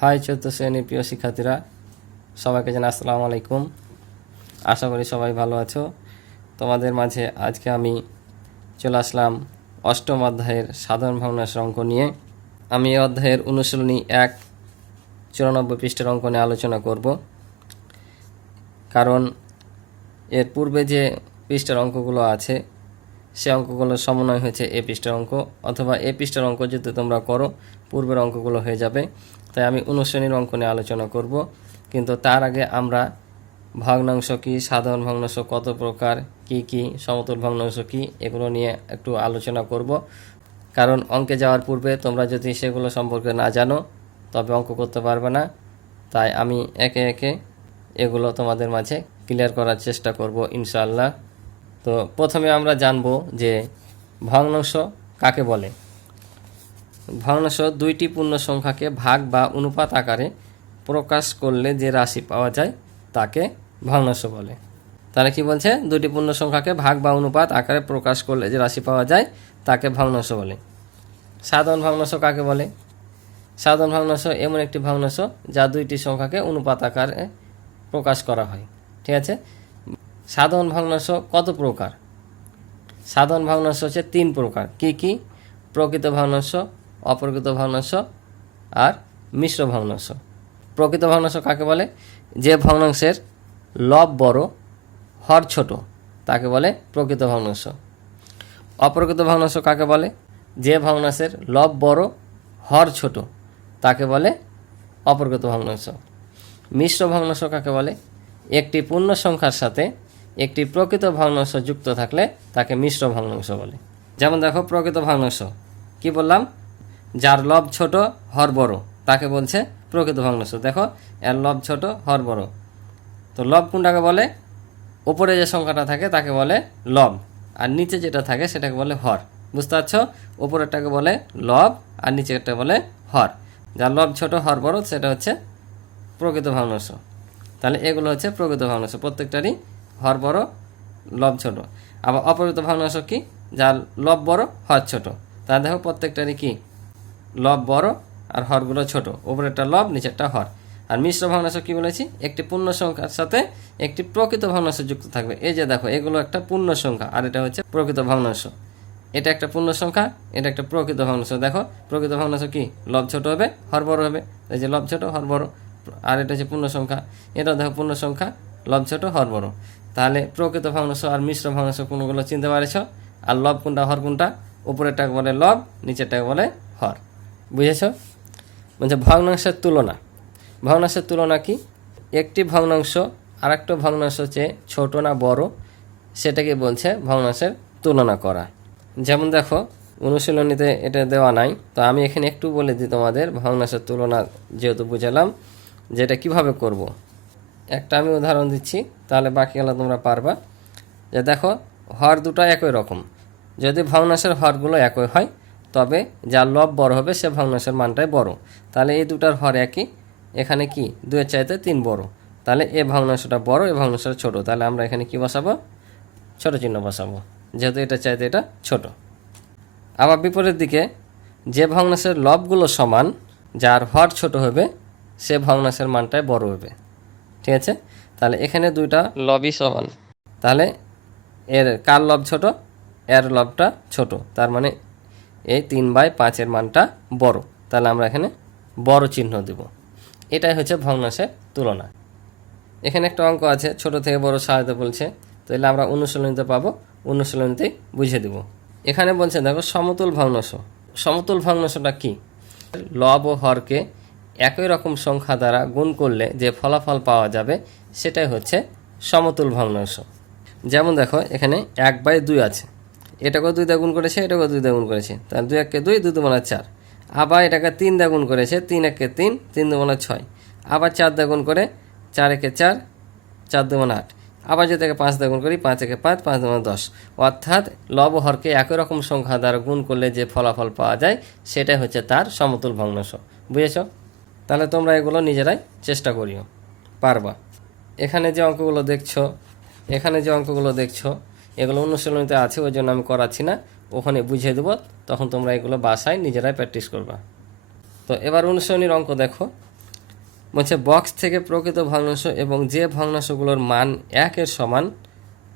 High চৌদ্দ শ্রেণির প্রিয় শিক্ষার্থীরা। সবাইকে জানাই আসসালামু আলাইকুম। আশা করি সবাই ভালো আছো। তোমাদের মাঝে আজকে আমি চলে আসলাম অষ্টম অধ্যায়ের সাধারণ ভগ্নাংশের অঙ্ক নিয়ে। আমি এই অধ্যায়ের অনুশীলনী এক চুরানব্বই পৃষ্ঠের অঙ্ক নিয়ে আলোচনা করব। কারণ এর পূর্বে যে পৃষ্ঠের অঙ্কগুলো আছে, সে অঙ্কগুলোর সমন্বয় হয়েছে এ পৃষ্ঠের অঙ্ক। অথবা এ পৃষ্ঠের অঙ্ক যদি তোমরা করো, পূর্বের অঙ্কগুলো হয়ে যাবে। তাই আমি অনুশ্রেণীর অঙ্ক নিয়ে আলোচনা করব। কিন্তু তার আগে আমরা ভগ্নাংশ কী, সাধারণ ভগ্নাংশ কত প্রকার, কি কি সমতল ভগ্নাংশ কী, এগুলো নিয়ে একটু আলোচনা করব। কারণ অঙ্কে যাওয়ার পূর্বে তোমরা যদি সেগুলো সম্পর্কে না জানো, তবে অঙ্ক করতে পারবে না। তাই আমি একে একে এগুলো তোমাদের মাঝে ক্লিয়ার করার চেষ্টা করব, ইনশাআল্লাহ। তো প্রথমে আমরা জানব যে ভগ্নাংশ কাকে বলে? ভগ্নাংশ দুইটি পূর্ণ সংখ্যাকে ভাগ বা অনুপাত আকারে প্রকাশ করলে যে রাশি পাওয়া যায়, তাকে ভগ্নাংশ বলে। তাহলে কি বলছে? দুটি পূর্ণ সংখ্যাকে ভাগ বা অনুপাত আকারে প্রকাশ করলে যে রাশি পাওয়া যায়, তাকে ভগ্নাংশ বলে। সাধারণ ভগ্নাংশ কাকে বলে? সাধারণ ভগ্নাংশ এমন একটি ভগ্নাংশ যা দুইটি সংখ্যাকে অনুপাত আকারে প্রকাশ করা হয়। ঠিক আছে? সাধারণ ভগ্নাংশ কত প্রকার? সাধারণ ভগ্নাংশ হচ্ছে তিন প্রকার। কি কি? প্রকৃত ভগ্নাংশ অপ্রকৃত ভগ্নাংশ আর মিশ্র ভগ্নাংশ প্রকৃত ভগ্নাংশ কাকে বলে? যে ভগ্নাংশের লব বড়, হর ছোট, তাকে বলে প্রকৃত ভগ্নাংশ অপ্রকৃত ভগ্নাংশ কাকে বলে? যে ভগ্নাংশের লব বড়, হর ছোট, তাকে বলে অপ্রকৃত ভগ্নাংশ মিশ্র ভগ্নাংশ কাকে বলে? একটি পূর্ণ সংখ্যার সাথে একটি প্রকৃত ভগ্নাংশ যুক্ত থাকলে তাকে মিশ্র ভগ্নাংশ বলে। যেমন দেখো, প্রকৃত ভগ্নাংশ কি বললাম? যার লব ছোট, হর বড়। তাকে বলছে প্রকৃত ভগ্নাংশ দেখো, এর লব ছোট, হর বড়। তো লব কোনটাকে বলে? উপরে যে সংখ্যাটা থাকে তাকে বলে লব। আর নিচে যেটা থাকে সেটাকে বলে হর। বুঝতে পারছ? উপরেরটাকে বলে লব, আর নিচেরটা বলে হর। যার লব ছোট, হর বড়, সেটা হচ্ছে প্রকৃত ভগ্নাংশ তাহলে এগুলো হচ্ছে প্রকৃত ভগ্নাংশ প্রত্যেকটারই হর বড়, লব ছোট। আবার অপ্রকৃত ভগ্নাংশ কি? যার লব বড়, হর ছোট। তাহলে দেখো প্রত্যেকটারই কি? লব বড় আর হরগুলো ছোট। উপরেরটা লব, নিচেরটা হর। আর মিশ্র ভগ্নাংশ কি বলেছি? একটি পূর্ণ সংখ্যার সাথে একটি প্রকৃত ভগ্নাংশ যুক্ত থাকবে। এই যে দেখো, এগুলো একটা পূর্ণ সংখ্যা আর এটা হচ্ছে প্রকৃত ভগ্নাংশ এটা একটা পূর্ণ সংখ্যা, এটা একটা প্রকৃত ভগ্নাংশ দেখো, প্রকৃত ভগ্নাংশ কি? লব ছোট হবে, হর বড় হবে। এই যে লব ছোট, হর বড়, আর এটা হচ্ছে পূর্ণ সংখ্যা। এটা দেখো, পূর্ণ সংখ্যা, লব ছোট, হর বড়। তাহলে প্রকৃত ভগ্নাংশ আর মিশ্র ভগ্নাংশ কোনগুলো চিনতে পারছ? আর লব কোনটা, হর কোনটা? উপরেরটাকে বলে লব, নিচেরটাকে বলে হর। বুঝেছ? বলছে ভগ্নাংশের তুলনা। ভগ্নাংশের তুলনা কি? একটি ভগ্নাংশ আর একটা ভগ্নাংশ চেয়ে ছোট না বড়, সেটাকে বলছে ভগ্নাংশের তুলনা করা। যেমন দেখো, অনুশীলনীতে এটা দেওয়া নাই, তো আমি এখানে একটু বলে দিই তোমাদের ভগ্নাংশের তুলনা যেহেতু বুঝালাম, যেটা কীভাবে করব। একটা আমি উদাহরণ দিচ্ছি, তাহলে বাকিগুলো তোমরা পারবা। যে দেখো, হর দুটো একই রকম। যদি ভগ্নাংশের হরগুলো একই হয় তবে যার লব বড় হবে সে ভগ্নাংশের মানটাই বড়। তাহলে এই দুটার হর একই এখানে কি? দুয়ের চাইতে তিন বড়। তাহলে এ ভগ্নাংশটা বড় এ ভগ্নাংশটা ছোট। তাহলে আমরা এখানে কি বসাবো? ছোট চিহ্ন বসাবো। যেহেতু এটা চাইতে এটা ছোট। আবার বিপরীত দিকে যে ভগ্নাংশের লবগুলো সমান যার হর ছোট হবে সে ভগ্নাংশের মানটাই বড় হবে। ঠিক আছে? তাহলে এখানে দুইটা লবই সমান। তাহলে এর কার লব ছোট? এর লবটা ছোট। তার মানে এই তিন বাই পাঁচের মানটা বড়। তাহলে আমরা এখানে বড় চিহ্ন দেব। এটাই হচ্ছে ভগ্নাংশের তুলনা। এখানে একটা অঙ্ক আছে, ছোট থেকে বড় সাজাতে বলছে। তাহলে আমরা অনুশীলনীতে পাবো, অনুশীলনীতেই বুঝিয়ে দেব। এখানে বলছে, দেখো, সমতুল ভগ্নাংশ। সমতুল ভগ্নাংশটা কি? লব ও হরকে একই রকম সংখ্যা দ্বারা গুণ করলে যে ফলাফল পাওয়া যাবে, সেটাই হচ্ছে সমতুল ভগ্নাংশ। যেমন দেখো, এখানে এক বাই দুই আছে। এটাকেও দুই দ্বাগুণ করেছে? এটাকেও দুই দ্বাগুণ করেছে? তাহলে দুই একে দুই দুই দুমানা চার। আবার এটাকে তিন দ্বাগুণ করেছে, তিন একে তিন তিন দুমানা ছয়। আবার চার দ্বাগুণ করে চার একে চার চার দুমানা আট। আবার যদি পাঁচ দ্বাগুণ করি, পাঁচ একে পাঁচ পাঁচ দুমানা দশ। অর্থাৎ লব হরকে একই রকম সংখ্যা দ্বারা গুণ করলে যে ফলাফল পাওয়া যায়, সেটাই হচ্ছে তার সমতুল ভগ্নাংশ। বুঝেছ? তাহলে তোমরা এগুলো নিজেরাই চেষ্টা করিও, পারবা। এখানে যে অঙ্কগুলো দেখছ, এখানে যে অঙ্কগুলো দেখছ এগুলো অনুশীলনীতে আছে, ওই জন্য আমি করাচ্ছি না। ওখানে বুঝিয়ে দেবো, তখন তোমরা এগুলো বাসায় নিজেরাই প্র্যাকটিস করবা। তো এবার অনুশীলনীর অঙ্ক দেখো। বলছে বক্স থেকে প্রকৃত ভগ্নাংশ এবং যে ভগ্নাংশগুলোর মান একের সমান,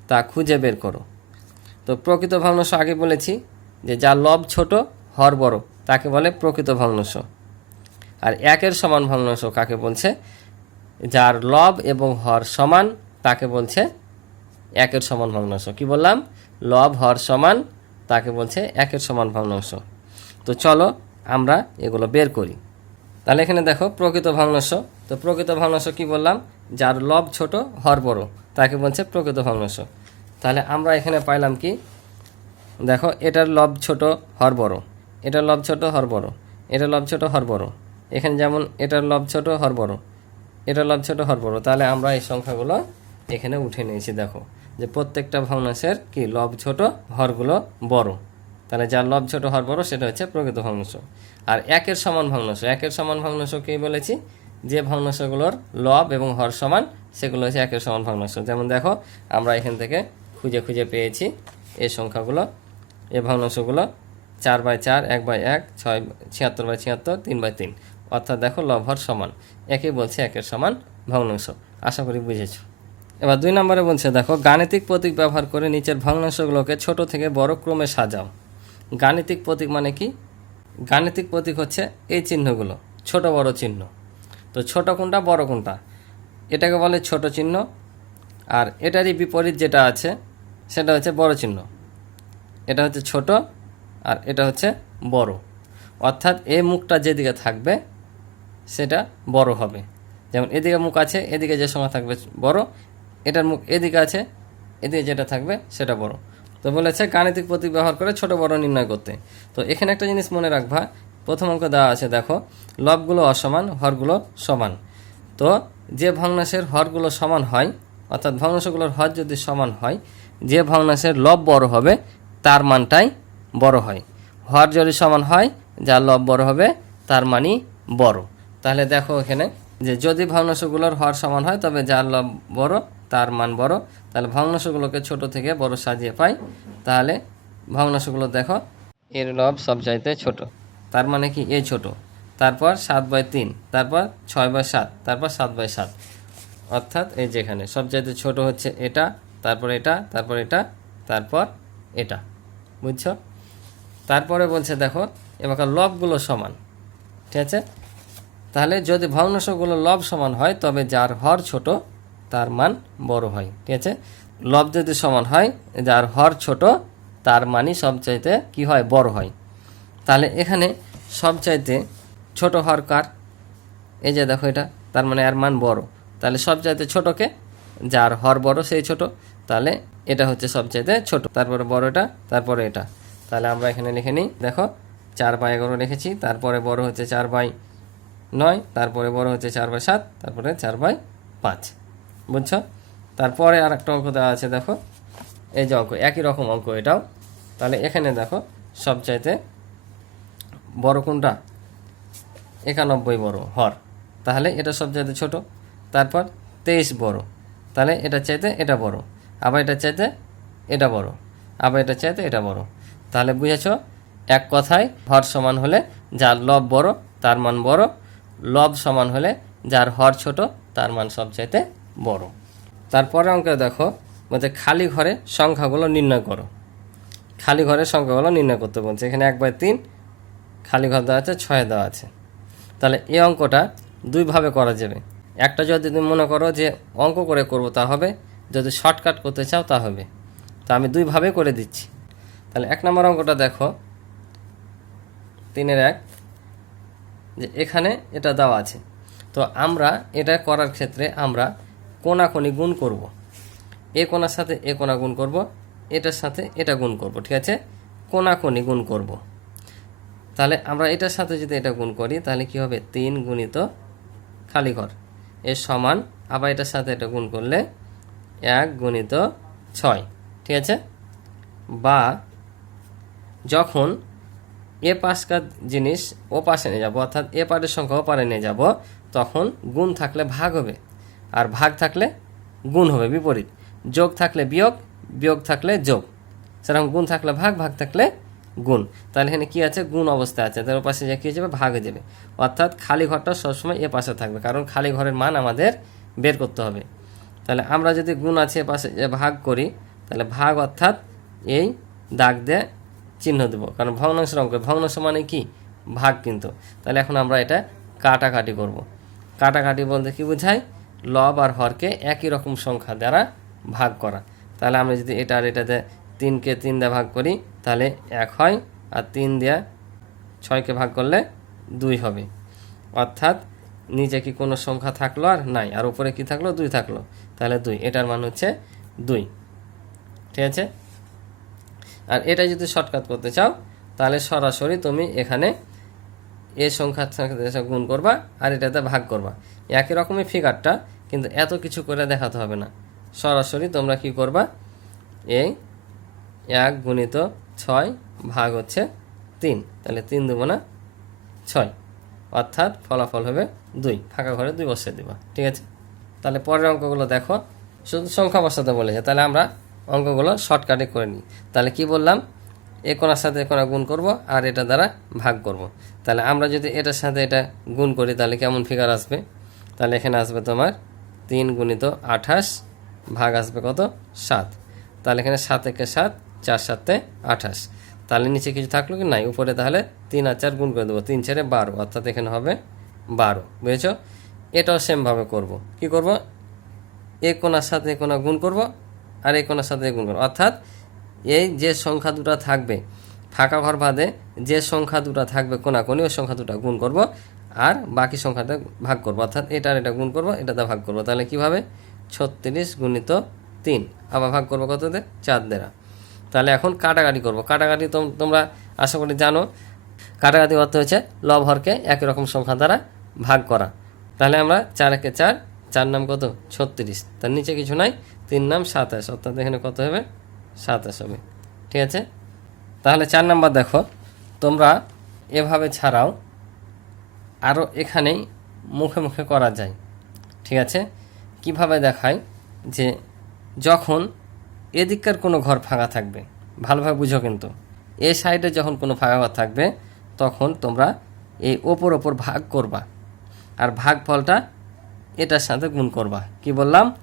তা খুঁজে বের করো। তো প্রকৃত ভগ্নাংশ আগে বলেছি যে যার লব ছোট, হর বড়, তাকে বলে প্রকৃত ভগ্নাংশ। আর একের সমান ভগ্নাংশ কাকে বলছে? যার লব এবং হর সমান, তাকে বলছে একের সমান ভগ্নাংশ। কি বললাম? লব হর সমান, তাকে বলছে একের সমান ভগ্নাংশ। তো চলো আমরা এগুলো বের করি। তাহলে এখানে দেখো প্রকৃত ভগ্নাংশ। তো প্রকৃত ভগ্নাংশ কি বললাম? যার লব ছোট, হর বড়, তাকে বলছে প্রকৃত ভগ্নাংশ। তাহলে আমরা এখানে পাইলাম কি? দেখো, এটার লব ছোট, হর বড়। এটার লব ছোট, হর বড়। এটার লব ছোট, হর বড়। এখানে যেমন এটার লব ছোট, হর বড়। এটার লব ছোট, হর বড়। তাহলে আমরা এই সংখ্যাগুলো এখানে উঠে নিয়েছি, দেখো। যে প্রত্যেকটা ভগ্নাংশের কি, লব ছোট হরগুলো বড়। তাহলে যার লব ছোট হর বড়, সেটা হচ্ছে প্রকৃত ভগ্নাংশ। আর একের সমান ভগ্নাংশ, একের সমান ভগ্নাংশ কি বলেছি? যে ভগ্নাংশগুলোর লব এবং হর সমান, সেগুলো হচ্ছে একের সমান ভগ্নাংশ। যেমন দেখো, আমরা এখান থেকে খুঁজে খুঁজে পেয়েছি এই সংখ্যাগুলো, এ ভগ্নাংশগুলো চার বাই চার, এক বাই এক, ছয়, ছিয়াত্তর বাই ছিয়াত্তর, তিন বাই তিন। অর্থাৎ দেখো, লব হর সমান। একই বলছে একের সমান ভগ্নাংশ। আশা করি বুঝেছ। এবার দুই নম্বরে বলছে, দেখো, গাণিতিক প্রতীক ব্যবহার করে নিচের ভগ্নাংশগুলোকে ছোট থেকে বড় ক্রমে সাজাও। গাণিতিক প্রতীক মানে কি? গাণিতিক প্রতীক হচ্ছে এই চিহ্নগুলো, ছোট বড় চিহ্ন। তো ছোট কোনটা, বড় কোনটা? এটাকে বলে ছোট চিহ্ন, আর এটারই বিপরীত যেটা আছে, সেটা হচ্ছে বড় চিহ্ন। এটা হচ্ছে ছোট, আর এটা হচ্ছে বড়। অর্থাৎ এই মুখটা যেদিকে থাকবে, সেটা বড় হবে। যেমন এদিকে মুখ আছে, এদিকে যে সময় থাকবে বড় এটার মুখ এদিকে আছে, এদিকে যেটা থাকবে সেটা বড়। তো বলেছে গাণিতিক প্রতীক ব্যবহার করে ছোট বড় নির্ণয় করতে। তো এখানে একটা জিনিস মনে রাখবা, প্রথম অঙ্ক দেওয়া আছে, দেখো, লবগুলো অসমান, হরগুলো সমান। তো যে ভগ্নাংশের হরগুলো সমান হয়, অর্থাৎ ভগ্নাংশগুলোর হর যদি সমান হয়, যে ভগ্নাংশের লব বড় হবে, তার মানটাই বড় হয়। হর যদি সমান হয়, যার লব বড় হবে, তার মানই বড়। তাহলে দেখো এখানে যে যদি ভগ্নাংশগুলোর হর সমান হয়, তবে যার লব বড় তার মান বড়, তাহলে ভগ্নাংশগুলোকে ছোট থেকে বড় সাজিয়ে পাই, তাহলে ভগ্নাংশগুলো দেখো, এর লব চাইতে ছোট। তার মানে কি? এ ছোট। তারপর সাত বাই তিন, তারপর ছয় বাই সাত, তারপর সাত বাই সাত। অর্থাৎ এই যেখানে সবচাইতে ছোট হচ্ছে এটা, তারপর এটা তারপর এটা তারপর এটা। বুঝছ? তারপরে বলছে দেখো, এবার লবগুলো সমান। ঠিক আছে? তাহলে যদি ভগ্নাংশগুলো লব সমান হয়, তবে যার হর ছোট তার মান বড় হয়, ঠিক আছে? লব যদি সমান হয় যার হর ছোট, তার মানই সবচাইতে কি হয়? বড় হয়। তাহলে এখানে সবচাইতে ছোট হর কার? এই যে দেখো এটা, তার মানে আর মান বড়। তাহলে সবচাইতে ছোটকে যার হর বড়, সেই ছোট। তাহলে এটা হচ্ছে সবচাইতে ছোট। তারপরে বড় এটা, তারপরে এটা। তাহলে আমরা এখানে লিখে নিই, দেখো, চার বাই এগারো লিখেছি তারপরে বড় হচ্ছে চার বাই নয়, তারপরে বড় হচ্ছে চার বাই সাত, তারপরে চার বাই পাঁচ। বুঝছ? তারপরে আর একটা অঙ্ক দেওয়া আছে, দেখো। এই যে অঙ্ক, একই রকম অঙ্ক এটাও। তাহলে এখানে দেখো, সবচাইতে বড় কোনটা? একানব্বই বড়, হর। তাহলে এটা সবচাইতে ছোট। তারপর তেইশ বড়। তাহলে এটা চাইতে এটা বড়। আবার এটা চাইতে এটা বড়। আবার এটা চাইতে এটা বড়। তাহলে বুঝেছ, এক কথায় হর সমান হলে যার লব বড়, তার মান বড়। লব সমান হলে যার হর ছোট, তার মান সবচাইতে বড়। তারপরে অঙ্কে দেখো, বলছে খালি ঘরে সংখ্যাগুলো নির্ণয় করো। খালি ঘরের সংখ্যাগুলো নির্ণয় করতে বলছে, এখানে এক বাই তিন, খালি ঘর দেওয়া আছে, ছয় দেওয়া আছে। তাহলে এই অঙ্কটা দুইভাবে করা যাবে। একটা যদি তুমি মনে করো যে অঙ্ক করে করব তা হবে, যদি শর্টকাট করতে চাও তা হবে। তা আমি দুইভাবে করে দিচ্ছি। তাহলে এক নম্বর অঙ্কটা দেখো, তিনের এক, যে এখানে এটা দেওয়া আছে। তো আমরা এটা করার ক্ষেত্রে আমরা কোনাকোনি গুণ করব। এ কোনার সাথে এ কোনা গুণ করব, এটার সাথে এটা গুণ করব, ঠিক আছে? কোনাকোনি গুণ করব। তাহলে আমরা এটার সাথে যদি এটা গুণ করি, তাহলে কি হবে? তিন গুণিত খালি ঘর। এর সমান আবার এটার সাথে এটা গুণ করলে এক গুণিত ছয়, ঠিক আছে? বা যখন এ পাশকার জিনিস ও পাশে নিয়ে যাব, অর্থাৎ এ পারের সংখ্যা ও পারে নিয়ে যাব, তখন গুণ থাকলে ভাগ হবে। আর ভাগ থাকলে গুণ হবে বিপরীত। যোগ থাকলে বিয়োগ বিয়োগ থাকলে যোগ। সেরকম গুণ থাকলে ভাগ ভাগ থাকলে গুণ। তাহলে এখানে কী আছে? গুণ অবস্থা আছে। তার পাশে যে কী হয়ে যাবে? ভাগ হয়ে যাবে। অর্থাৎ খালি ঘরটা সবসময় এ পাশে থাকবে, কারণ খালি ঘরের মান আমাদের বের করতে হবে। তাহলে আমরা যদি গুণ আছে এ পাশে ভাগ করি, তাহলে ভাগ অর্থাৎ এই দাগ দিয়ে চিহ্ন দেবো। কারণ ভগ্নাংশের অঙ্ক, ভগ্নাংশ মানে কি? ভাগ কিন্তু। তাহলে এখন আমরা এটা কাটাকাটি করব। কাটাকাটি বলতে কি বোঝায়? লব আর হরকে একই রকম সংখ্যা দ্বারা ভাগ করা। তাহলে আমরা যদি এটা আর এটাতে তিনকে তিন দিয়ে ভাগ করি, তাহলে এক হয় আর তিন দিয়ে ছয়কে ভাগ করলে দুই হবে। অর্থাৎ নিচে কি কোনো সংখ্যা থাকল আর নাই, আর উপরে কি থাকল? দুই থাকল। তাহলে দুই, এটার মান হচ্ছে দুই। ঠিক আছে? আর এটা যদি শর্টকাট করতে চাও, তাহলে সরাসরি তুমি এখানে এ সংখ্যার সাথে গুণ করবা আর এটাতে ভাগ করবা। একই রকমই ফিগারটা কিন্তু এত কিছু করে দেখাতে হবে না। সরাসরি তোমরা কি করবা? এই এক গুণিত ছয় ভাগ হচ্ছে তিন। তাহলে তিন দেবো না ছয়। অর্থাৎ ফলাফল হবে দুই। ফাঁকা ঘরে দুই বসিয়ে দেবা। ঠিক আছে? তাহলে পরের অঙ্কগুলো দেখো। শুধু সংখ্যা বসাতে বলেছে তাহলে আমরা অঙ্কগুলো শর্টকাটে করে নিই। তাহলে কি বললাম? এ কোনার সাথে কোনা গুণ করব আর এটা দ্বারা ভাগ করব। তাহলে আমরা যদি এটার সাথে এটা গুণ করি, তাহলে কেমন ফিগার আসবে? তাহলে এখানে আসবে তোমার তিন গুণিত আঠাশ ভাগ আসবে কত? সাত। তাহলে এখানে সাত একে সাত, চার সাতে আঠাশ। তাহলে নিচে কিছু থাকল কি? নাই। উপরে তাহলে তিন আর চার গুণ করে দেবো, তিন চারে বারো। অর্থাৎ এখানে হবে বারো। বুঝেছ? এটাও সেমভাবে করব। কি করব? এ কোনার সাথে এ কোনা গুণ করব আর এই কোনার সাথে গুণ করব। অর্থাৎ এই যে সংখ্যা দুটো থাকবে, ফাঁকা ঘর বাদে যে সংখ্যা দুটো থাকবে কোনাকুনি, ওই সংখ্যা দুটো গুণ করব। আর বাকি সংখ্যাটা ভাগ করব। অর্থাৎ এটার এটা গুণ করব, এটাতে ভাগ করব। তাহলে কীভাবে? ছত্রিশ গুণিত তিন। আবার ভাগ করব কততে? চার দেড়া তাহলে এখন কাটাকাটি করব। কাটাকাটি তোম- তোমরা আশা করি জানো। কাটাকাটি অর্থ হচ্ছে লব হরকে একই রকম সংখ্যা দ্বারা ভাগ করা। তাহলে আমরা চার একে চার চার নাম কত? ছত্রিশ। তার নিচে কিছু নাই, তিন নাম সাতাশ। অর্থাৎ এখানে কত হবে? সাতাশ হবে। ঠিক আছে? তাহলে চার নাম্বার দেখো। তোমরা এভাবে ছাড়াও আরও এখানেই মুখে মুখে করা যায়। ঠিক আছে? কীভাবে দেখায়? যে যখন এদিককার কোনো ঘর ফাঁকা থাকবে, ভালোভাবে বুঝো কিন্তু। এ সাইডে যখন কোনো ফাঁকা ঘর থাকবে, তখন তোমরা এই ওপর ওপর ভাগ করবা। আর ভাগ ফলটা এটার সাথে গুণ করবা। কি বললাম?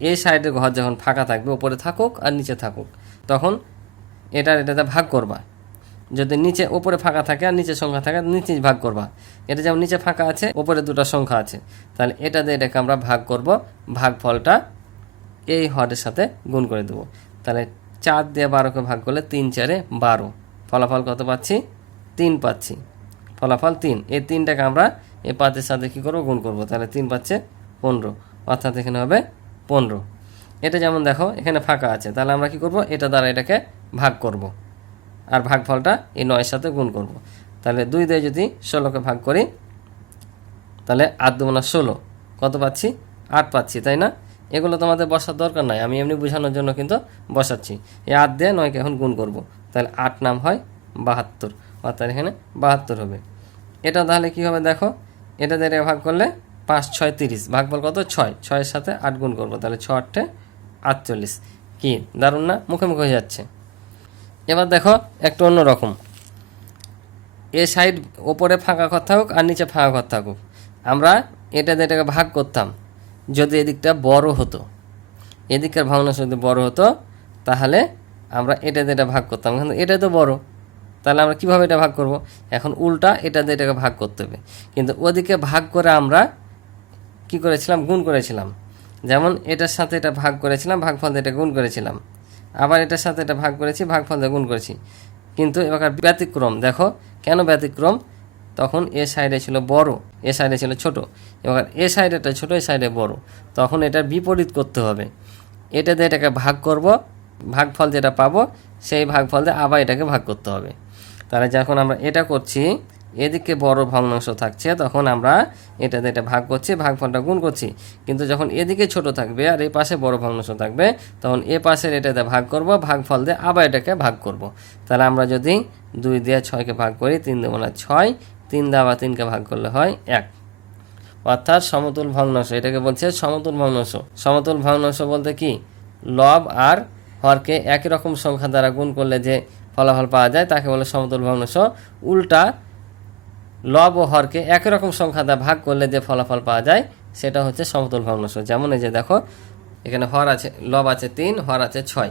এ সাইডের ঘর যখন ফাঁকা থাকবে, ওপরে থাকুক আর নিচে থাকুক, তখন এটার এটাতে ভাগ করবা। যদি নিচে ওপরে ফাঁকা থাকে আর নিচে সংখ্যা থাকে নিচে ভাগ করবা। এটা যেমন নিচে ফাঁকা আছে ওপরে দুটো সংখ্যা আছে। তাহলে এটা দিয়ে এটাকে আমরা ভাগ করব। ভাগ ফলটা এই হরের সাথে গুণ করে দেবো। তাহলে চার দিয়ে বারোকে ভাগ করলে তিন চারে বারো। ফলাফল কত পাচ্ছি? তিন পাচ্ছি। ফলাফল তিন। এই তিনটাকে আমরা এই পাঁচের সাথে কী করব? গুণ করব। তাহলে তিন পাচ্ছে পনেরো। অর্থাৎ এখানে হবে পনেরো। এটা যেমন দেখো, এখানে ফাঁকা আছে। তাহলে আমরা কি করব? এটা দ্বারা এটাকে ভাগ করব। আর ভাগফলটা এই নয়ের সাথে গুণ করব। তাহলে দুই দিয়ে যদি ষোলোকে ভাগ করি, তাহলে আট দুগুণা ষোলো। কত পাচ্ছি? আট পাচ্ছি, তাই না? এগুলো তোমাদের বসার দরকার নাই। আমি এমনি বোঝানোর জন্য কিন্তু বসাচ্ছি। এই আট দিয়ে নয়কে এখন গুণ করব। তাহলে আট নাম হয় বাহাত্তর। অর্থাৎ এখানে বাহাত্তর হবে। এটা তাহলে কী হবে দেখো? এটা দিয়ে ভাগ করলে পাঁচ, ছয়, তিরিশ। ভাগফল কত? ছয়। ছয়ের সাথে আট গুণ করব। তাহলে ছ আটে আটচল্লিশ। কি? দারুণ না? মুখে মুখে হয়ে যাচ্ছে। এবার দেখো, একটু অন্য রকম এ সাইড ওপরে ফাঁকা ঘর থাকুক আর নিচে ফাঁকা ঘর থাকুক। আমরা এটা এটাকে ভাগ করতাম। যদি এদিকটা বড় হতো, এদিকের ভগ্নাংশ যদি বড় হতো, তাহলে আমরা এটা এটা ভাগ করতাম। কিন্তু এটা তো বড়, তাহলে আমরা কীভাবে এটা ভাগ করব? এখন উল্টা এটা দিয়ে এটাকে ভাগ করতে হবে। কিন্তু ওদিকে ভাগ করে আমরা কি করেছিলাম? গুণ করেছিলাম। যেমন এটার সাথে এটা ভাগ করেছিলাম, ভাগফল দিয়ে এটা গুণ করেছিলাম। আবার এটার সাথে এটা ভাগ করেছি, ভাগফল দিয়ে গুণ করেছি। কিন্তু এবার ব্যতিক্রম, দেখো, কেন ব্যতিক্রম? তখন এ সাইডে ছিল বড়, এ সাইডে ছিল ছোট। এবার এ সাইডে সাইডেটা ছোট, এ সাইডে বড়। তখন এটার বিপরীত করতে হবে। এটা দিয়ে এটাকে ভাগ করব, ভাগফল যেটা পাবো, সেই ভাগফল দিয়ে আবার এটাকে ভাগ করতে হবে। তাহলে যখন আমরা এটা করছি এদিকে বড় ভগ্নাংশ থাকছে, তখন আমরা এটাতে এটা ভাগ করছি, ভাগফলটা গুণ করছি। কিন্তু যখন এদিকে ছোট থাকবে আর এই পাশে বড় ভগ্নাংশ থাকবে, তখন এ পাশের এটাতে ভাগ করব, ভাগফল দিয়ে আবার এটাকে ভাগ করব। তাহলে আমরা যদি দুই দিয়ে ছয়কে ভাগ করি, তিন দেবো ছয়, তিন দিয়ে আবার তিনকে ভাগ করলে হয় এক। অর্থাৎ সমতুল ভগ্নাংশ, এটাকে বলছে সমতুল ভগ্নাংশ। সমতুল ভগ্নাংশ বলতে কি? লব আর হরকে একই রকম সংখ্যা দ্বারা গুণ করলে যে ফলাফল পাওয়া যায়, তাকে বলে সমতুল ভগ্নাংশ। উল্টা লব ও হরকে একই রকম সংখ্যা দ্বারা ভাগ করলে যে ফলাফল পাওয়া যায়, সেটা হচ্ছে সমতুল ভগ্নাংশ যেমন এই যে দেখো, এখানে হর আছে, লব আছে তিন, হর আছে ছয়।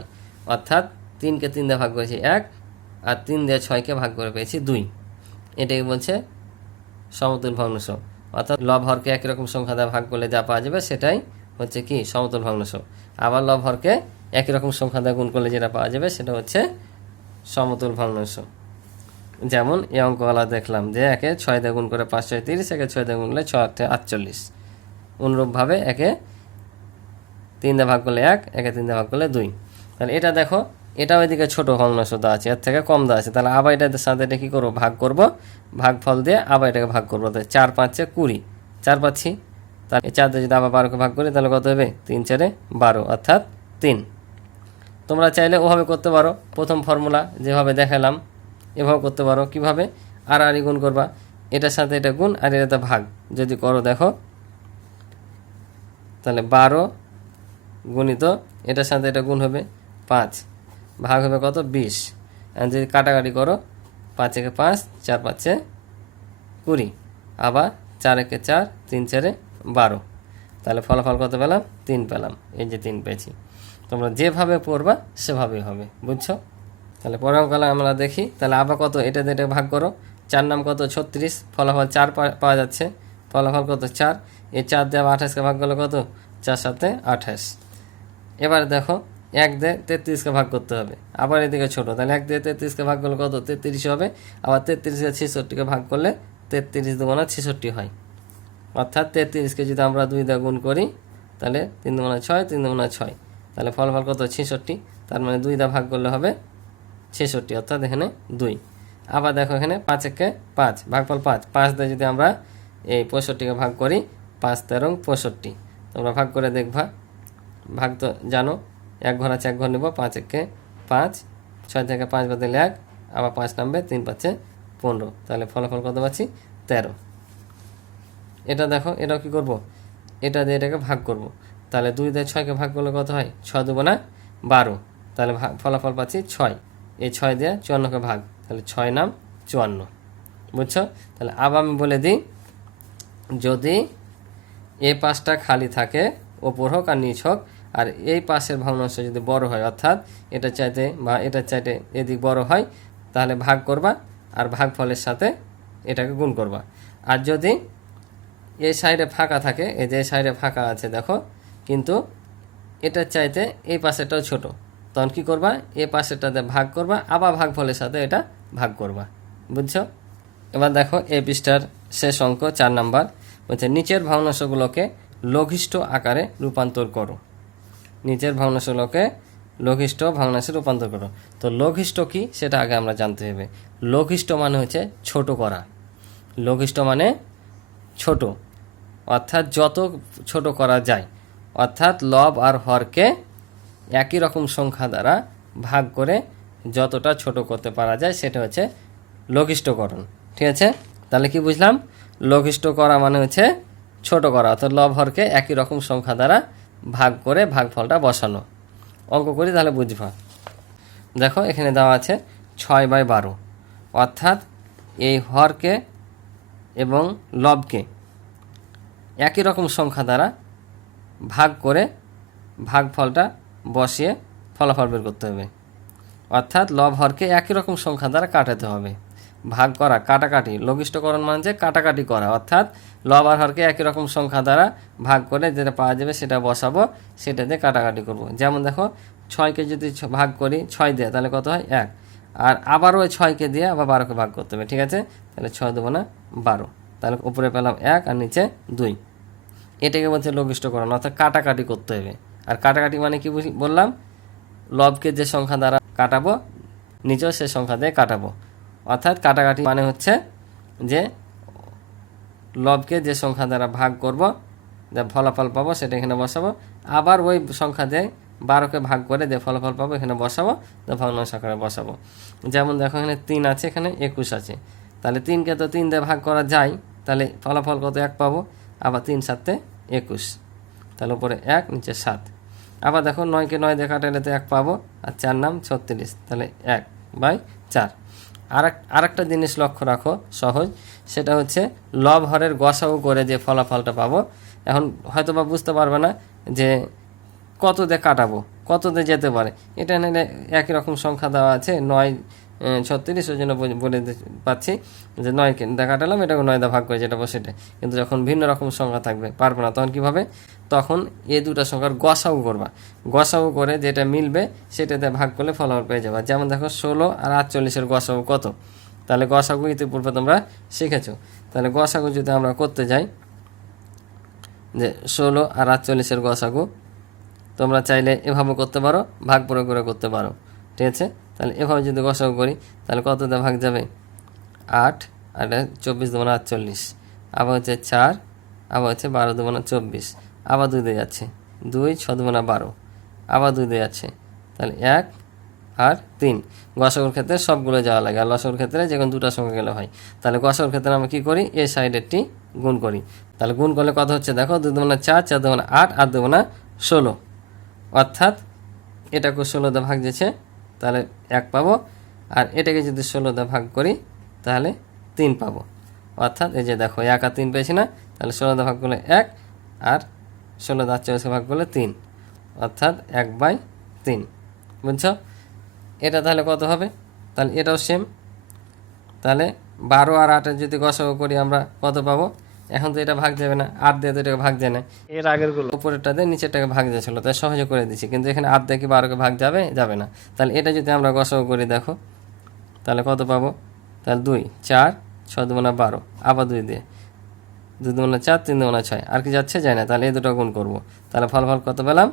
অর্থাৎ তিনকে তিন দিয়ে ভাগ করেছি এক, আর তিন দিয়ে ছয়কে ভাগ করে পেয়েছি দুই। এটাকে বলছে সমতুল ভগ্নাংশ অর্থাৎ লব হরকে একই রকম সংখ্যা দ্বারা ভাগ করলে যা পাওয়া যাবে, সেটাই হচ্ছে কি? সমতুল ভগ্নাংশ আবার লব হরকে একই রকম সংখ্যা দ্বারা গুণ করলে যেটা পাওয়া যাবে, সেটা হচ্ছে সমতুল ভগ্নাংশ যেমন, এই অঙ্কওয়ালা দেখলাম যে একে ছয় দিয়ে করে পাঁচ ছয় তিরিশ, একে ছয় দিয়ে গুণ করলে ছয় আটে আটচল্লিশ। অনুরূপভাবে একে তিন ভাগ করলে এক, একে তিন ভাগ করলে দুই। তাহলে এটা দেখো এটা ওইদিকে ছোটো ভগ্নাংশ দেওয়া আছে, এর থেকে কম দা আছে। তাহলে আবার এটার সাথে এটা কী করব? ভাগ করব। ভাগ ফল দিয়ে আবার এটাকে ভাগ করব। তাহলে চার পাঁচে কুড়ি। চার পাচ্ছি তাহলে এই চার দিয়ে যদি আবার বারোকে ভাগ করি, তাহলে কত হবে? তিন চারে বারো, অর্থাৎ তিন। তোমরা চাইলে ওভাবে করতে পারো। প্রথম ফর্মুলা যেভাবে দেখালাম এভাবে করতে পারো। কীভাবে? আর আর গুণ করবা। এটার সাথে এটা গুণ আর এটা ভাগ। যদি করো দেখো, তাহলে বারো গুণিত এটার সাথে এটা গুণ হবে পাঁচ। ভাগ হবে কত? বিশ। আর যদি কাটাকাটি করো, পাঁচ একে পাঁচ, চার পাঁচে কুড়ি। আবার চার একে চার, তিন চারে বারো। তাহলে ফলাফল কত পেলাম? তিন পেলাম। এই যে তিন পেয়েছি। তোমরা যেভাবে পড়বা, সেভাবেই হবে। বুঝছ? তাহলে পরের কালে আমরা দেখি। তাহলে আবার কত? এটা দিয়ে এটা ভাগ করো। চার নাম কত? ছত্রিশ। ফলাফল চার পাওয়া যাচ্ছে। ফলাফল কত? চার। এই চার দেওয়া আঠাশকে ভাগ করলে কত? চার সাথে আঠাশ। এবার দেখো, এক দিয়ে তেত্রিশকে ভাগ করতে হবে। আবার এদিকে ছোট। তাহলে এক দিয়ে তেত্রিশকে ভাগ করলে কত? তেত্রিশ হবে। আবার তেত্রিশকে ছেষট্টিকে ভাগ করলে তেত্রিশ দুগুণা ছেষট্টি হয়। অর্থাৎ তেত্রিশকে যদি আমরা দুই দিয়ে গুণ করি, তাহলে তিন দুগুণা ছয়, তিন দুগুণা ছয়। তাহলে ফলাফল কত? ছেষট্টি। তার মানে দুই দা ভাগ করলে হবে ছেষট্টি, অর্থাৎ এখানে দুই। আবার দেখো এখানে পাঁচ একে পাঁচ, ভাগফল পাঁচ। পাঁচ দিয়ে যদি আমরা এই পঁয়ষট্টিকে ভাগ করি, পাঁচ তেরো পঁয়ষট্টি। তোমরা ভাগ করে দেখবা। ভাগ তো জানো, এক ঘর আছে, এক ঘর নেব, পাঁচ একে পাঁচ, ছয় থেকে পাঁচ বাদলে এক, আবার পাঁচ নামবে, তিন পাঁচে পনেরো। তাহলে ফলাফল কত পাচ্ছি? তেরো। এটা দেখো, এটাও কি করব? এটা দিয়ে এটাকে ভাগ করব। তাহলে দুই দিয়ে ছয়কে ভাগ করলে কত হয়? ছয় দেবো না বারো। তাহলে ফলাফল পাচ্ছি ছয়। এই ছয় দিয়ে চুয়ান্নকে ভাগ, তাহলে ছয় নাম চুয়ান্ন। বুঝছ? তাহলে আবার আমি বলে দিই, যদি এ পাশটা খালি থাকে, ওপর হোক আর নিচ হোক, আর এই পাশের ভগ্নাংশ যদি বড় হয়, অর্থাৎ এটা চাইতে বা এটা চাইতে এদিক বড় হয়, তাহলে ভাগ করবা আর ভাগ ফলের সাথে এটাকে গুণ করবা। আর যদি এই সাইডে ফাঁকা থাকে, এই যে সাইডে ফাঁকা আছে, দেখো, কিন্তু এটার চাইতে এই পাশেরটাও ছোট তখন কি করবা? এই পাশেরটাতে ভাগ করবা, আবার ভাগফলের সাথে এটা ভাগ করবা। বুঝছ? এবার দেখো এই পৃষ্ঠার শেষ অঙ্ক, চার নাম্বার। বলছে, নিচের ভগ্নাংশগুলোকে লঘিষ্ঠ আকারে রূপান্তর করো। নিচের ভগ্নাংশগুলোকে লঘিষ্ঠ ভগ্নাংশে রূপান্তর করো। তো লঘিষ্ঠ কি? সেটা আগে আমরা জানতে হবে। লঘিষ্ঠ মানে হচ্ছে ছোট করা। লঘিষ্ঠ মানে ছোট। অর্থাৎ যত ছোট করা যায়, অর্থাৎ লব আর হরকে একই রকম সংখ্যা দ্বারা ভাগ করে যতটা ছোট করতে পারা যায়, সেটা হচ্ছে লঘিষ্ঠকরণ। ঠিক আছে? তাহলে কি বুঝলাম? লঘিষ্ঠ করা মানে হচ্ছে ছোট করা অর্থাৎ লব হরকে একই রকম সংখ্যা দ্বারা ভাগ করে ভাগফলটা বসানো। অঙ্ক করি, তাহলে বুঝবা। দেখো, এখানে দেওয়া আছে ছয় বাই বারো। অর্থাৎ এই হরকে এবং লবকে একই রকম সংখ্যা দ্বারা ভাগ করে ভাগফলটা বসিয়ে ফলাফল বের করতে হবে। অর্থাৎ লব হরকে একই রকম সংখ্যা দ্বারা কাটাতে হবে। ভাগ করা, কাটাকাটি, লঘিষ্ঠকরণ মানে যে কাটাকাটি করা। অর্থাৎ লব আর হরকে একই রকম সংখ্যা দ্বারা ভাগ করে যেটা পাওয়া যাবে সেটা বসাবো, সেটা দিয়ে কাটাকাটি করব। যেমন দেখো, ছয়কে যদি ভাগ করি, ছয় দিয়ে, তাহলে কত হয়? এক। আর আবারও ওই ছয়কে দিয়ে আবার বারোকে ভাগ করতে হবে, ঠিক আছে? তাহলে ছয় দেবো না, বারো। তাহলে উপরে পেলাম এক আর নিচে দুই। এটাকে বলছে লঘিষ্ঠকরণ, অর্থাৎ কাটাকাটি করতে হবে। আর কাটাকাটি মানে কি বললাম? লবকে যে সংখ্যা দ্বারা কাটাবো নিচেও সে সংখ্যা দিয়ে কাটাবো। অর্থাৎ কাটাকাটি মানে হচ্ছে যে লবকে যে সংখ্যা দ্বারা ভাগ করব, যে ফলাফল পাবো, সেটা এখানে বসাবো। আবার ওই সংখ্যা দিয়ে বারোকে ভাগ করে যে ফলাফল পাবো, এখানে বসাবো, যে ভগ্নাংশ আকারে বসাবো। যেমন দেখো এখানে তিন আছে, এখানে একুশ আছে। তাহলে তিনকে তো তিন দিয়ে ভাগ করা যায়, তাহলে ফলাফল কত এক পাবো? আবার তিন সাতে একুশ। তাহলে উপরে এক, নিচে সাত। আবার দেখো নয়কে নয় দিয়ে কাটালে তো এক পাবো, আর চার নাম ছত্রিশ, তাহলে এক বাই চার। আর আরেকটা জিনিস লক্ষ্য রাখো সহজ, সেটা হচ্ছে লব হরের গসাও করে যে ফলাফলটা পাবো, এখন হয়তো বা বুঝতে পারবে না যে কত দিয়ে কাটাবো কত দিয়ে যেতে পারে। এটা নিলে একই রকম সংখ্যা দেওয়া আছে, নয় ছত্রিশ, ওই জন্য বলে- পাচ্ছি যে নয় দিয়ে কাটালাম, এটাকে নয় দা ভাগ করে যেটা বসে কিন্তু যখন ভিন্ন রকম সংখ্যা থাকবে, পারবে না, তখন কীভাবে? তখন এই দুটো সংখ্যার গসাও করবা। গসাও করে যেটা মিলবে, সেটাতে ভাগ করলে ফলাফল পেয়ে যাবা। যেমন দেখো ষোলো আর আটচল্লিশের গসাও কত? তাহলে গসাগু ইতিপূর্বে তোমরা শিখেছো। তাহলে গসাগু যদি আমরা করতে যাই, যে ষোলো আর আটচল্লিশের গসাগু, তোমরা চাইলে এভাবে করতে পারো, ভাগ প্রয়োগ করে করতে পারো। ঠিক আছে? তাহলে এভাবে যদি গসাগু করি, তাহলে কত কততে ভাগ যাবে? আট, আর চব্বিশ দেবো আটচল্লিশ। আবার হচ্ছে চার, আবার হচ্ছে বারো না চব্বিশ। আবার দুই দিয়ে যাচ্ছে। দুই, ছ না বারো। আবার দুই দিয়ে যাচ্ছে। তাহলে এক আর তিন। গসাগুর ক্ষেত্রে সবগুলো যাওয়া লাগে। আর লসাগুর ক্ষেত্রে যে কোনো সঙ্গে গেলে হয়। তাহলে গসাগুর ক্ষেত্রে আমরা কী করি? এই সাইডেরটি গুণ করি। তাহলে গুণ করলে কত হচ্ছে? দেখো দেবো না চার চার না আট দেবো না ষোলো। অর্থাৎ এটাকে ষোলোতে ভাগ যেছে তাহলে এক পাবো। আর এটাকে যদি ষোলোতে ভাগ করি, তাহলে তিন পাবো। অর্থাৎ এই যে দেখো, এক আর তিন পেয়েছি না, তাহলে ষোলোতে ভাগ করলে এক, আর ষোলো দাঁত চৌষে ভাগ করলে তিন। অর্থাৎ এক বাই তিন। বুঝছ? এটা তাহলে কত হবে? তাহলে এটাও সেম তাহলে বারো আর আটের যদি গসাগু করি, আমরা কত পাবো? এখন তো এটা ভাগ যাবে না আট দিয়ে তো এটাকে ভাগ যায় না। এর আগেরগুলো উপরেরটা দিয়ে নিচেরটাকে ভাগ যাচ্ছিল তাই সহজে করে দিচ্ছি কিন্তু এখানে আট দিয়ে কি বারোকে ভাগ যাবে? যাবে না। তাহলে এটা যদি আমরা গসাগু করি দেখো তাহলে কত পাবো? তাহলে দুই চার ছ দুগুণা বারো আবার দুই দিয়ে। দুই দুগুণা চার তিন দুগুণা ছয় আর কি যাচ্ছে? যায় না। তাহলে এই দুটো গুণ করব। তাহলে ফলাফল কত পেলাম?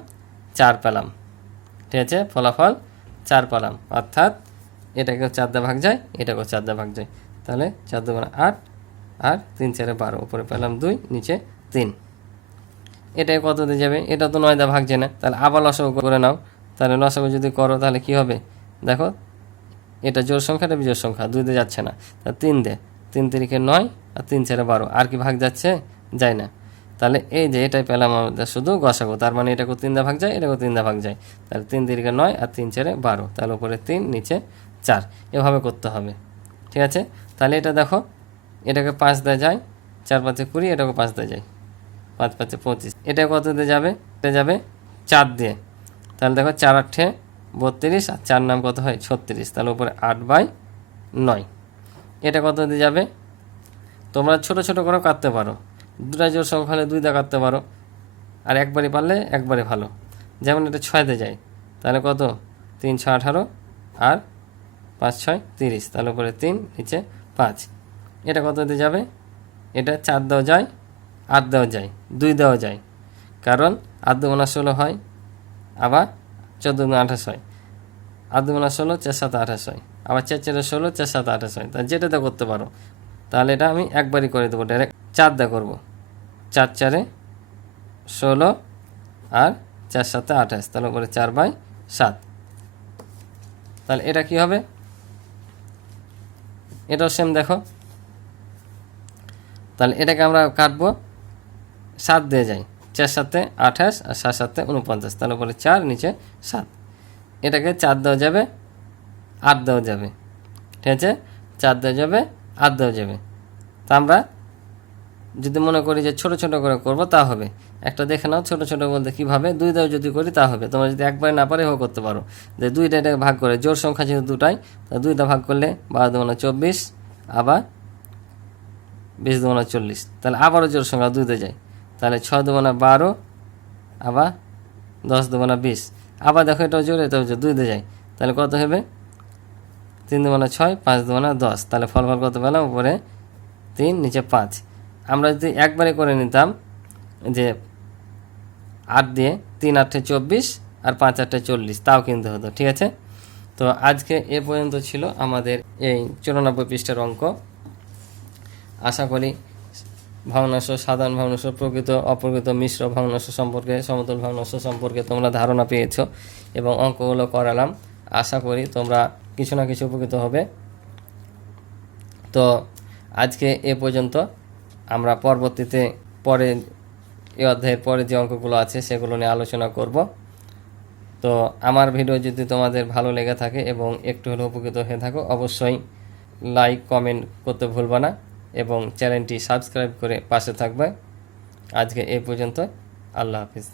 চার পেলাম। ঠিক আছে? ফলাফল চার পেলাম। অর্থাৎ এটাকেও চার দিয়ে ভাগ যায় এটাকেও চার দিয়ে ভাগ যায়। তাহলে চার দুগুণা আট আর তিন চারে বারো, উপরে পেলাম দুই, নিচে তিন। এটাই কত দিয়ে যাবে? এটা তো নয় দা ভাগছে না তাহলে আবার লসাগু করে নাও। তাহলে লসাগু যদি করো, তাহলে কি হবে? দেখো, এটা জোর সংখ্যা এটা বিজোর সংখ্যা, দুই দিয়ে যাচ্ছে না। তা তিন দে। তিন তিরিকে নয় আর তিন চারে বারো। আর কি ভাগ যাচ্ছে? যায় না। তাহলে এই যে এটাই পেলাম আমাদের শুধু গসাগু। তার মানে এটাকেও তিন দা ভাগ যায় এটাকে তিন দা ভাগ যায়। তাহলে তিন তিরিকে নয় আর তিন চারে বারো। তাহলে উপরে তিন, নিচে চার। এভাবে করতে হবে। ঠিক আছে? তাহলে এটা দেখো এটাকে পাঁচ দেওয়া যায়, চার পাঁচে কুড়ি, এটাকে পাঁচ দেওয়া যায়, পাঁচ পাঁচে পঁচিশ। এটা কত দিয়ে যাবে? এটা যাবে চার দিয়ে। তাহলে দেখো চার আটে বত্রিশ আর চার নাম কত হয়? ছত্রিশ। তাহলে উপরে আট বাই নয়। এটা কত দিয়ে যাবে? তোমরা ছোট ছোট করে কাটতে পারো। দুটা জোর সংখ্যা হলে দুই দা কাটতে পারো। আর একবারই পারলে একবারে ভালো। যেমন এটা ছয়তে যায়, তাহলে কত? তিন, ছয়, আঠারো আর পাঁচ, ছয়, তিরিশ। তাহলে উপরে তিন, নিচে পাঁচ। এটা কত দিয়ে যাবে? এটা চার দেওয়া যায়, আট দেওয়া যায়, দুই দেওয়া যায়। কারণ আট দুগুণা ষোলো হয়, আবার চোদ্দ গুণ আঠাশ হয়। আট দুগুণা ষোলো, চার সাত আঠাশ হয়। আবার চার চারে ষোলো, চার সাত আঠাশ হয়। তা যেটাতে করতে পারো, তাহলে এটা আমি একবারই করে দেবো ডাইরেক্ট চার দা করব। চার চারে ষোলো আর চার সাতে আঠাশ, তাহলে উপরে চার বাই সাত। তাহলে এটা কি হবে? এটাও সেম দেখো। তাহলে এটাকে আমরা কাটবো সাত দিয়ে যাই। চার সাতে আঠাশ আর সাত সাতে উনপঞ্চাশ তাহলে উপরে চার, নিচে সাত। এটাকে চার দেওয়া যাবে, আট দেওয়া যাবে। ঠিক আছে? চার দেওয়া যাবে, আট দেওয়া যাবে। তা আমরা যদি মনে করি যে ছোট ছোট করে করব, তা হবে। একটা দেখে নাও, ছোট ছোট বলতে কীভাবে? দুই দাও যদি করি, তা হবে। তোমরা যদি একবারে না পারে হোক করতে পারো। যে দুইটা এটাকে ভাগ করে জোর সংখ্যা যেহেতু দুটাই, তা দুইটা ভাগ করলে বারো দুগুণা চব্বিশ, আবার বিশ দুগুণা চল্লিশ। তাহলে আবারও জোর সংখ্যা দুইতে যায় তাহলে ছয় দুগুণা বারো, আবার দশ দুগুণা বিশ। আবার দেখো এটাও জোর এটাও জোর দুইতে যায় তাহলে কত হবে? তিন দুগুণা ছয়, পাঁচ দুগুণা দশ। তাহলে ফলাফল কত পেলাম? উপরে তিন, নিচে পাঁচ। আমরা যদি একবারে করে নিতাম যে আট দিয়ে তিন আটে চব্বিশ আর পাঁচ আটে চল্লিশ, তাও কিনতে হতো, ঠিক আছে? তো আজকে এ পর্যন্ত ছিল আমাদের এই চুরানব্বই পৃষ্ঠার অঙ্ক। আশা করি ভগ্নাংশ সাধারণ ভগ্নাংশ প্রকৃত, অপ্রকৃত, মিশ্র ভগ্নাংশ সম্পর্কে, সমতল ভগ্নাংশ সম্পর্কে তোমরা ধারণা পেয়েছ এবং অঙ্কগুলো করালাম। আশা করি তোমরা কিছু না কিছু উপকৃত হবে। তো আজকে এ পর্যন্ত। আমরা পরবর্তীতে পরে এই অধ্যায়ের পরে যে অঙ্কগুলো আছে সেগুলো নিয়ে আলোচনা করব। তো আমার ভিডিও যদি তোমাদের ভালো লেগে থাকে এবং একটু হলেও উপকৃত হয়ে থাকো, অবশ্যই লাইক, কমেন্ট করতে ভুলবা না। এবং চ্যানেলটি সাবস্ক্রাইব করে পাশে থাকবে আজকে এই পর্যন্ত আল্লাহ হাফিজ।